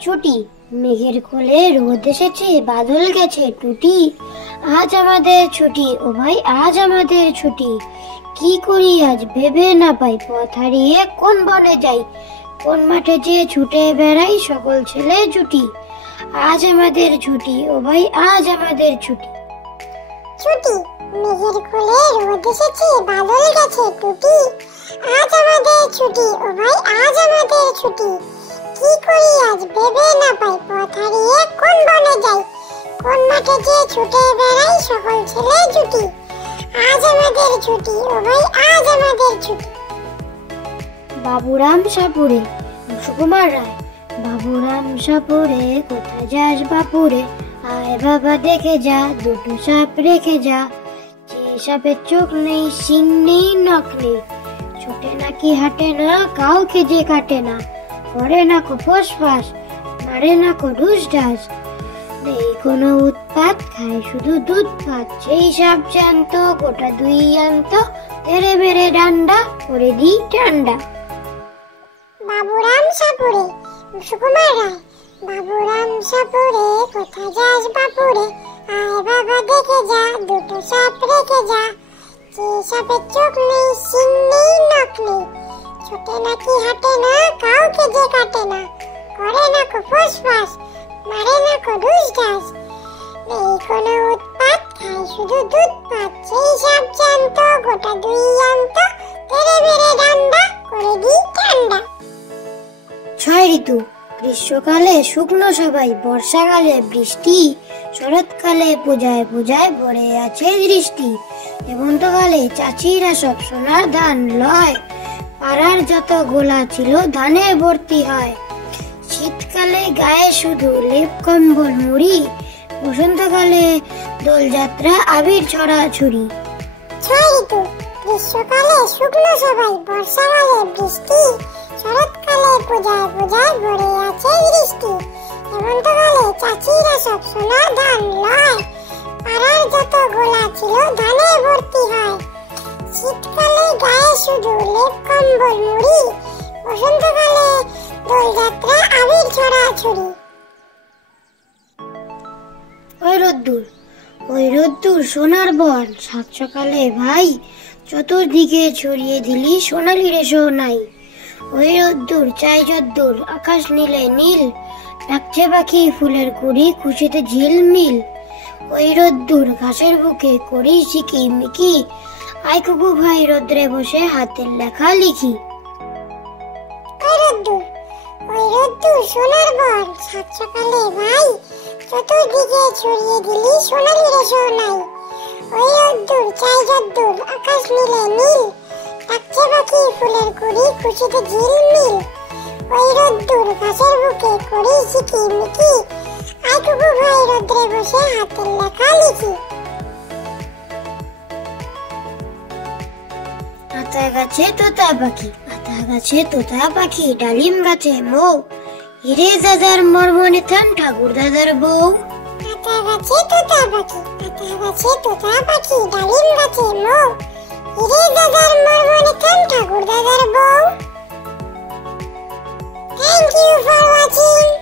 ছুটি। মেঘের কোলে রোদ এসেছে, বাদল গেছে টুটি। আজ আমাদের ছুটি, ও ভাই আজ আমাদের ছুটি। কি করি আজ ভেবে না পাই, পথ হারিয়ে কোন বনে যাই, কোন মাঠে যে ছুটে বেড়াই সকল ছেলে জুটি। আজ আমাদের ছুটি, ও ভাই আজ আমাদের ছুটি। ছুটি, মেঘের কোলে রোদ এসেছে, বাদল গেছে টুটি। আজ আমাদের ছুটি, ও ভাই আজ আমাদের ছুটি। কি করি আজ ভেবে না পাই, পথ হারিয়ে কোন বনে যাই, কোন মাঠে যে ছুটে বেড়াই সকল ছেলে জুটি। আজ আমাদের ছুটি, ও ভাই আজ আমাদের ছুটি। বাবুরাম সাপুরে, সুকুমার রায়। বাবুরাম সাপুরে, কোথায় যাস বাপুরে? আয় বাবা দেখে যা, দুটো সাপ রেখে যা। যে সাপের চোখ নেই, শিং নেই, নখ নেই, ছোটে নাকি হাঁটে না, কাউকে যে কাটে না, করে না কো ফোসফাস, মারে না কো ঢুস ঢাস। নেই কোনো উৎপাত, খায় শুধু দুধ ভাত। সেই সাপ জানতো, গোটা দুই আনতো, তেরে মেরে ডান্ডা করে দিই ঠান্ডা। বাবুরাম সাপুরে, সুকুমার রায়। বাবুরাম সাপুরে, কোথায় যাস বাপুরে? আয় বাবা দেখে যা, দুটো সাপ রেখে যা। যে সাপের চোখ নেই, শিং নেই, নখ নেই, ছোটে নাকি হাঁটে না, কাউকে যে কাটে না, করে না কো ফোসফাস, মারে না কো ঢুস ঢাস। নেই কোনো উৎপাত, খায় শুধু দুধ ভাত। সেই সাপ জানতো, গোটা দুই আনতো, তেরে মেরে ডান্ডা করে দিই ঠান্ডা। ছয় ঋতু। গ্রীষ্মকালে শুকনো সবাই, বর্ষাকালে বৃষ্টি, শরৎকালে পূজায় পূজায় ভরে আছে দৃষ্টি। হেমন্তকালে চাচিরা সব সোনার ধান লয়, পাড়ার যত গোলা ছিল ধানে ভর্তি হয়। শীতকালে গায়ে শুধু লেপ কম্বল মুড়ি, বসন্তকালে দোলযাত্রা আবির ছড়াছুড়ি। ছয় ঋতু। গ্রীষ্মকালে শুকনো সবাই, বর্ষাকালে বৃষ্টি, শরৎকালে পূজায় পূজায় ভরে আছে দৃষ্টি। হেমন্তকালে চাচিরা সব সোনার ধান লয়, পাড়ার যত গোলা ছিল ধানে ভর্তি হয়। শীতকালে গায়ে শুধু লেপ কম্বল মুড়ি, বসন্তকালে দোলযাত্রা আবির ছড়াছুড়ি। ওই রোদ্দুর, ওই রোদ্দুর সোনার বন, সাত সকালে ভাই চতুর্দিকে ছড়িয়ে দিলি সোনালি রেশো নাই। ওই রোদ্দুর চাই যদ্দুর, আকাশ নীলে নীল, ডাকছে পাখি ফুলের কুড়ি, খুশিতে ঝিলমিল। ওই রোদ্দুর ঘাসের বুকে করি শিকি মিকি, আয় কুকু ভাই রোদ্রে বসে হাতের লেখা লিখি। ওই রোদ্দুর, ওই রোদ্দুর সোনার বন, সাত সকালে ভাই চতুর্দিকে ছড়িয়ে দিলি সোনালি রেশো নাই। ওই রোদ্দুর চাই যদ্দুর, আকাশ নীলে নীল, ডাকছে পাখি ফুলের কুড়ি, খুশিতে ঝিলমিল। ওই রোদ্দুর ঘাসের বুকে করি শিকি মিকি, আয় কুকু ভাই রোদ্রে বসে হাতের লেখা লিখি। আতা গাছে তোতা পাখি, আতা গাছে তোতা পাখি, ডালিম গাছে মৌ, হিরে দাদার মর্মনে থান ঠাকুর দাদার বউ। আতা গাছে তোতা পাখি, আতা গাছে তোতা পাখি, ডালিম গাছে মৌ, হিরে দাদার মর্মনে থান ঠাকুর দাদার বউ। Thank you for watching.